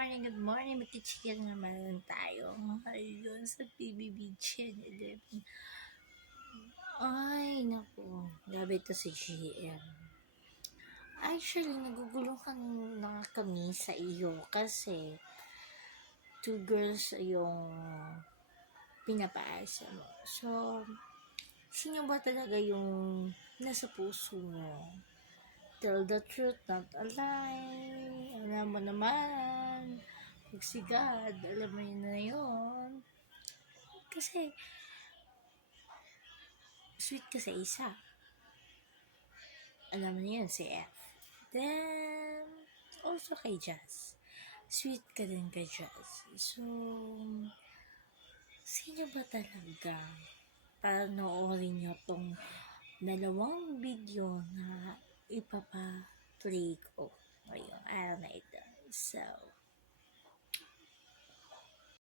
Good morning. Magchichika naman tayo ngayon sa PBB Channel 11. Ay, naku. Grabe ito si GM. Actually, naguguluhan na kami sa iyo kasi 2 girls yung pinapaasa mo. So, sino ba talaga yung nasa puso mo? Tell the truth, not a lie. Alam mo naman. Pagsigad, alam mo yun na yun. Kasi, sweet ka sa isa. Alam mo yun, si F. Then, also kay Jazz. Sweet ka din kay Jazz. So, sino ba talaga? Panoorin nyo tong 2 video na ipapa-play ko ngayong araw na ito. So,